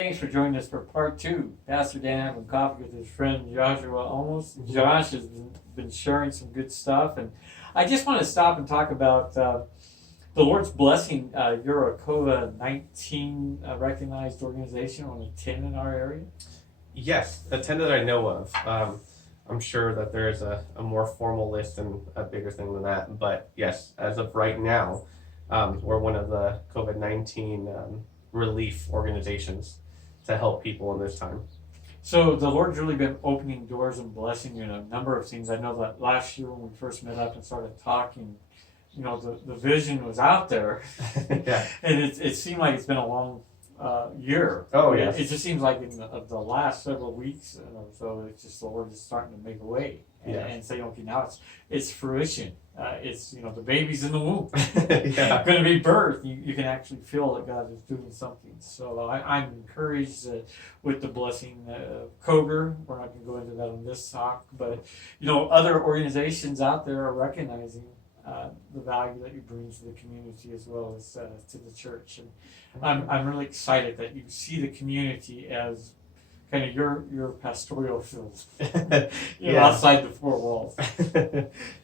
Thanks for joining us for part two. Pastor Dan having coffee with his friend Joshua Olmos. Josh has been sharing some good stuff, and I just want to stop and talk about the Lord's blessing. You're a COVID-19 recognized organization, one of 10 in our area. Yes, the 10 that I know of. I'm sure that there's a more formal list and a bigger thing than that. But yes, as of right now, we're one of the COVID-19 relief organizations to help people in this time. So the Lord's really been opening doors and blessing you in a number of things. I know that last year when we first met up and started talking, the vision was out there. Yeah. And it seemed like it's been a long year. Oh, yes. It just seems like in the last several weeks or so, it's just the Lord is starting to make a way and say, okay, now it's fruition. It's the baby's in the womb, Yeah. going to be birthed. You can actually feel that God is doing something. So I'm encouraged with the blessing of Kroger. We're not going to go into that on this talk, but other organizations out there are recognizing the value that you bring to the community as well as to the church. And I'm really excited that you see the community as kind of your pastoral field, outside the four walls.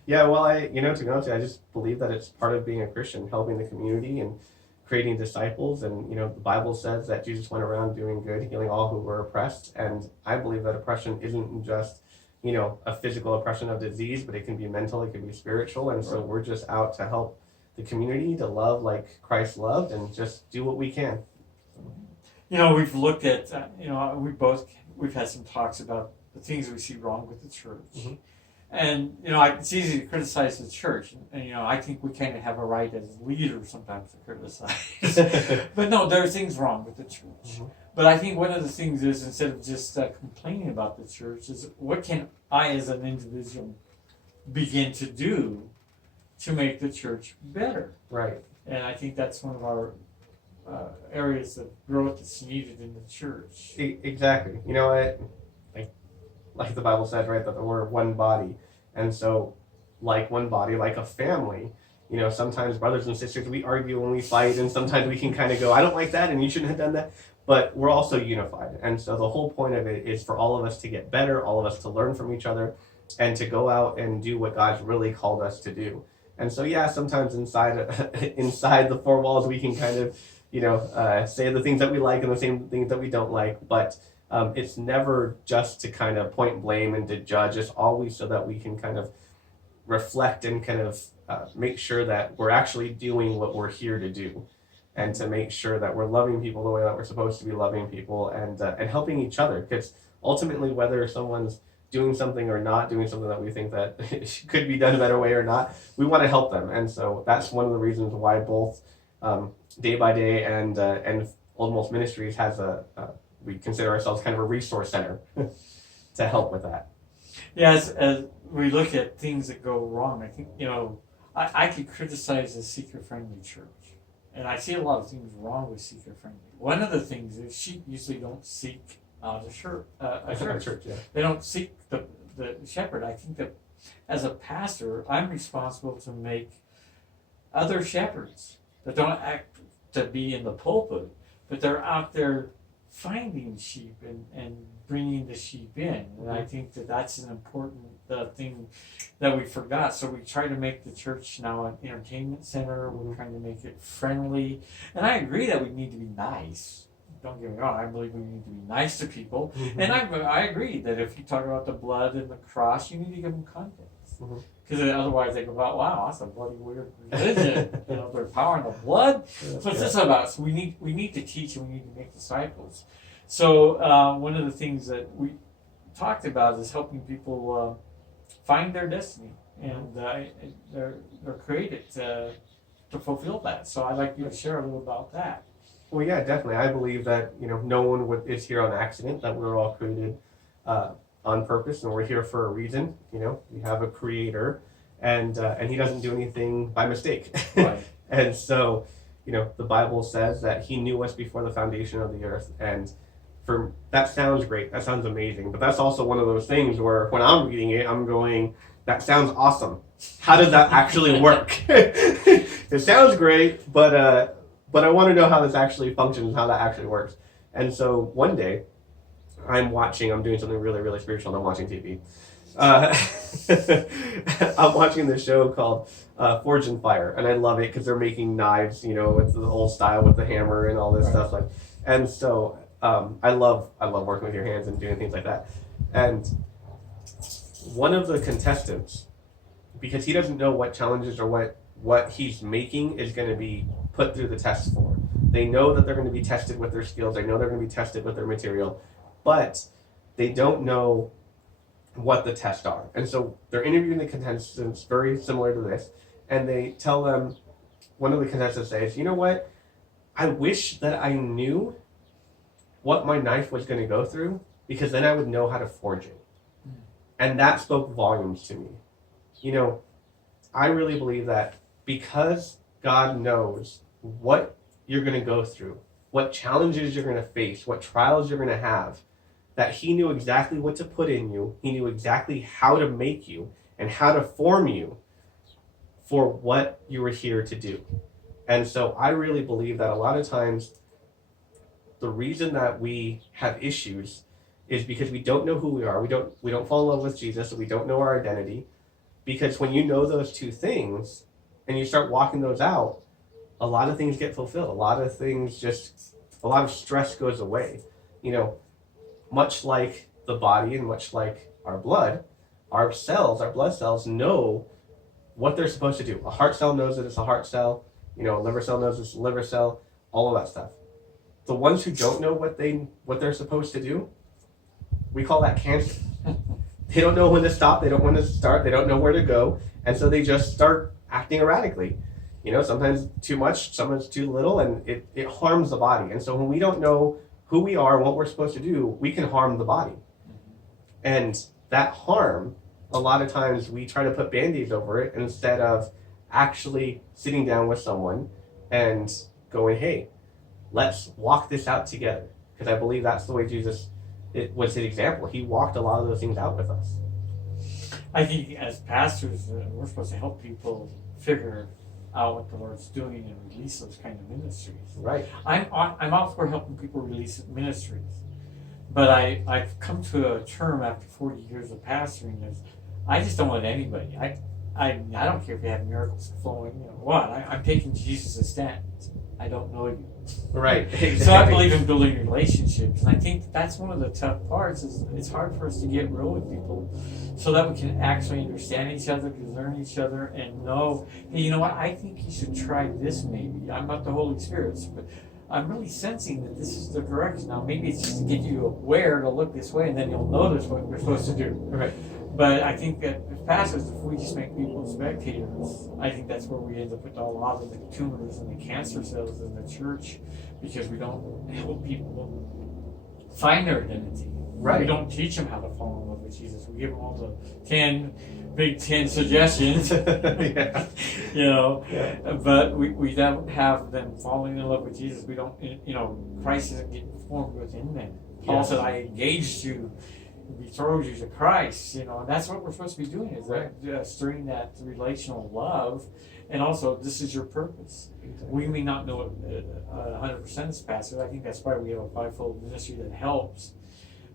Yeah, well, to be honest, I just believe that it's part of being a Christian, helping the community and creating disciples. And the Bible says that Jesus went around doing good, healing all who were oppressed. And I believe that oppression isn't just a physical oppression of disease, but it can be mental, it can be spiritual. And so we're just out to help the community to love like Christ loved and just do what we can. We've looked at, we've had some talks about the things we see wrong with the church. Mm-hmm. And, it's easy to criticize the church. And, I think we kind of have a right as leaders sometimes to criticize. But no, there are things wrong with the church. Mm-hmm. But I think one of the things is, instead of just complaining about the church, is what can I as an individual begin to do to make the church better? Right. And I think that's one of our areas of growth that's needed in the church. Exactly. Like the Bible says, right, that we're one body. And so, like one body, like a family, sometimes brothers and sisters, we argue and we fight, and sometimes we can kind of go, I don't like that, and you shouldn't have done that. But we're also unified. And so the whole point of it is for all of us to get better, all of us to learn from each other, and to go out and do what God's really called us to do. And so, yeah, sometimes inside the four walls, we can kind of, say the things that we like and the same things that we don't like. But it's never just to kind of point blame and to judge. It's always so that we can kind of reflect and kind of make sure that we're actually doing what we're here to do, and to make sure that we're loving people the way that we're supposed to be loving people, and helping each other. Because ultimately, whether someone's doing something or not doing something that we think that could be done a better way or not, we want to help them. And so that's one of the reasons why both Day by Day and Olmos Ministries has we consider ourselves kind of a resource center to help with that. Yeah, as we look at things that go wrong, I think, I could criticize a seeker-friendly church. And I see a lot of things wrong with seeker-friendly. One of the things is sheep usually don't seek a church. Yeah. They don't seek the shepherd. I think that as a pastor, I'm responsible to make other shepherds that don't act to be in the pulpit, but they're out there finding sheep and bringing the sheep in. And I think that that's an important thing that we forgot. So we try to make the church now an entertainment center. We're trying to make it friendly. And I agree that we need to be nice. Don't get me wrong, I believe we need to be nice to people. Mm-hmm. And I agree that if you talk about the blood and the cross, you need to give them context. Because otherwise they go, wow, that's a bloody weird religion. There's power in the blood. So what's this about? So we need to teach, and we need to make disciples. So one of the things that we talked about is helping people find their destiny, and they're created to fulfill that. So I'd like you to share a little about that. Well, yeah, definitely. I believe that no one is here on accident. That we're all created on purpose, and we're here for a reason. We have a creator, and he doesn't do anything by mistake. Right. And so, the Bible says that he knew us before the foundation of the earth. And that sounds great. That sounds amazing. But that's also one of those things where when I'm reading it, I'm going, that sounds awesome. How does that actually work? It sounds great, but I want to know how this actually functions, how that actually works. And so one day, I'm doing something really, really spiritual, and I'm watching TV. I'm watching this show called Forge and Fire, and I love it because they're making knives, with the old style with the hammer and all this stuff. And so I love working with your hands and doing things like that. And one of the contestants, because he doesn't know what challenges or what he's making is going to be put through the test for. They know that they're going to be tested with their skills. They know they're going to be tested with their material, but they don't know what the tests are. And so they're interviewing the contestants very similar to this, and they tell them, one of the contestants says, you know what? I wish that I knew what my knife was going to go through, because then I would know how to forge it. And that spoke volumes to me. I really believe that because God knows what you're going to go through, what challenges you're going to face, what trials you're going to have, that he knew exactly what to put in you. He knew exactly how to make you and how to form you for what you were here to do. And so I really believe that a lot of times the reason that we have issues is because we don't know who we are. We don't fall in love with Jesus, so we don't know our identity. Because when you know those two things and you start walking those out, a lot of things get fulfilled. A lot of stress goes away. Much like the body and much like our blood, our blood cells know what they're supposed to do. A heart cell knows that it's a heart cell. A liver cell knows it's a liver cell. All of that stuff. The ones who don't know what they're supposed to do, we call that cancer. They don't know when to stop. They don't know when to start. They don't know where to go. And so they just start acting erratically. Sometimes too much, sometimes too little, and it harms the body. And so when we don't know who we are and what we're supposed to do, we can harm the body. And that harm, a lot of times we try to put Band-Aids over it instead of actually sitting down with someone and going, hey, let's walk this out together. Because I believe that's the way Jesus, it was his example. He walked a lot of those things out with us. I think as pastors, we're supposed to help people figure out what the Lord's doing and release those kind of ministries. Right. I'm all for helping people release ministries, but I've come to a term after 40 years of pastoring is I just don't want anybody. I don't care if you have miracles flowing. I'm taking Jesus' stand. I don't know you. Right. Exactly. So I believe in building relationships, and I think that's one of the tough parts. Is it's hard for us to get real with people, so that we can actually understand each other, discern each other, and know, hey, you know what? I think you should try this. Maybe I'm not the Holy Spirit, but I'm really sensing that this is the direction. Now, maybe it's just to get you aware to look this way, and then you'll notice what we're supposed to do. Right. But I think that as pastors, if we just make people spectators, I think that's where we end up with a lot of the tumors and the cancer cells in the church, because we don't help people find their identity. Right. We don't teach them how to fall in love with Jesus. We give them all the 10 suggestions. Yeah. Yeah. But we don't have them falling in love with Jesus. We don't, Christ isn't getting formed within them. Paul said, I engaged you, betrothed you to Christ, and that's what we're supposed to be doing, is stirring that relational love. And also, this is your purpose. Exactly. We may not know it 100% as pastors. I think that's why we have a fivefold ministry that helps.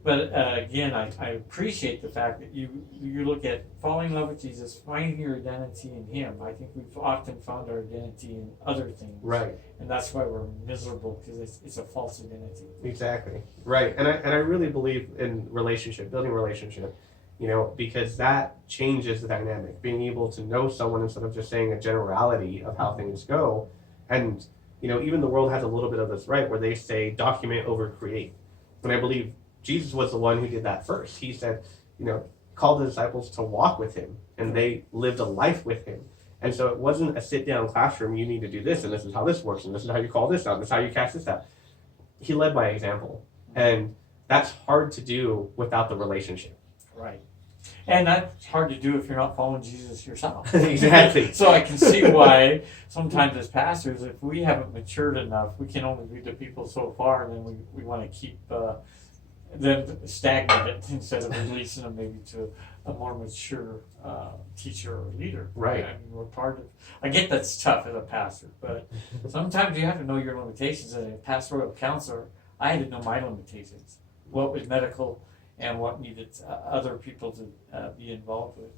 But again, I appreciate the fact that you look at falling in love with Jesus, finding your identity in Him. I think we've often found our identity in other things. Right. And that's why we're miserable, because it's a false identity. Exactly. Right. And I really believe in building relationship, because that changes the dynamic. Being able to know someone instead of just saying a generality of how things go. And, even the world has a little bit of this, right, where they say document over create. And I believe Jesus was the one who did that first. He said, call the disciples to walk with him, and they lived a life with him. And so it wasn't a sit-down classroom, you need to do this, and this is how this works, and this is how you call this out, and this is how you cast this out. He led by example. And that's hard to do without the relationship. Right. And that's hard to do if you're not following Jesus yourself. Exactly. So I can see why sometimes as pastors, if we haven't matured enough, we can only lead the people so far, and then we want to keep them stagnant instead of releasing them maybe to a more mature teacher or leader. Right. I mean, we're part of. I get that's tough as a pastor, but sometimes you have to know your limitations. As a pastoral counselor, I had to know my limitations, what was medical and what needed other people to be involved with.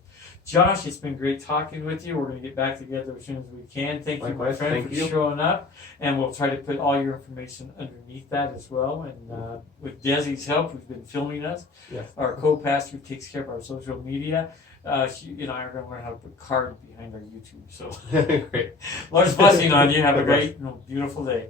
Josh, it's been great talking with you. We're going to get back together as soon as we can. Thank you, my friend, for showing up. And we'll try to put all your information underneath that as well. And with Desi's help, who's been filming us, Yes. our co-pastor takes care of our social media. She and I are going to learn how to put cards behind our YouTube. So, Great. Lord's blessing on you. Have a great, beautiful day.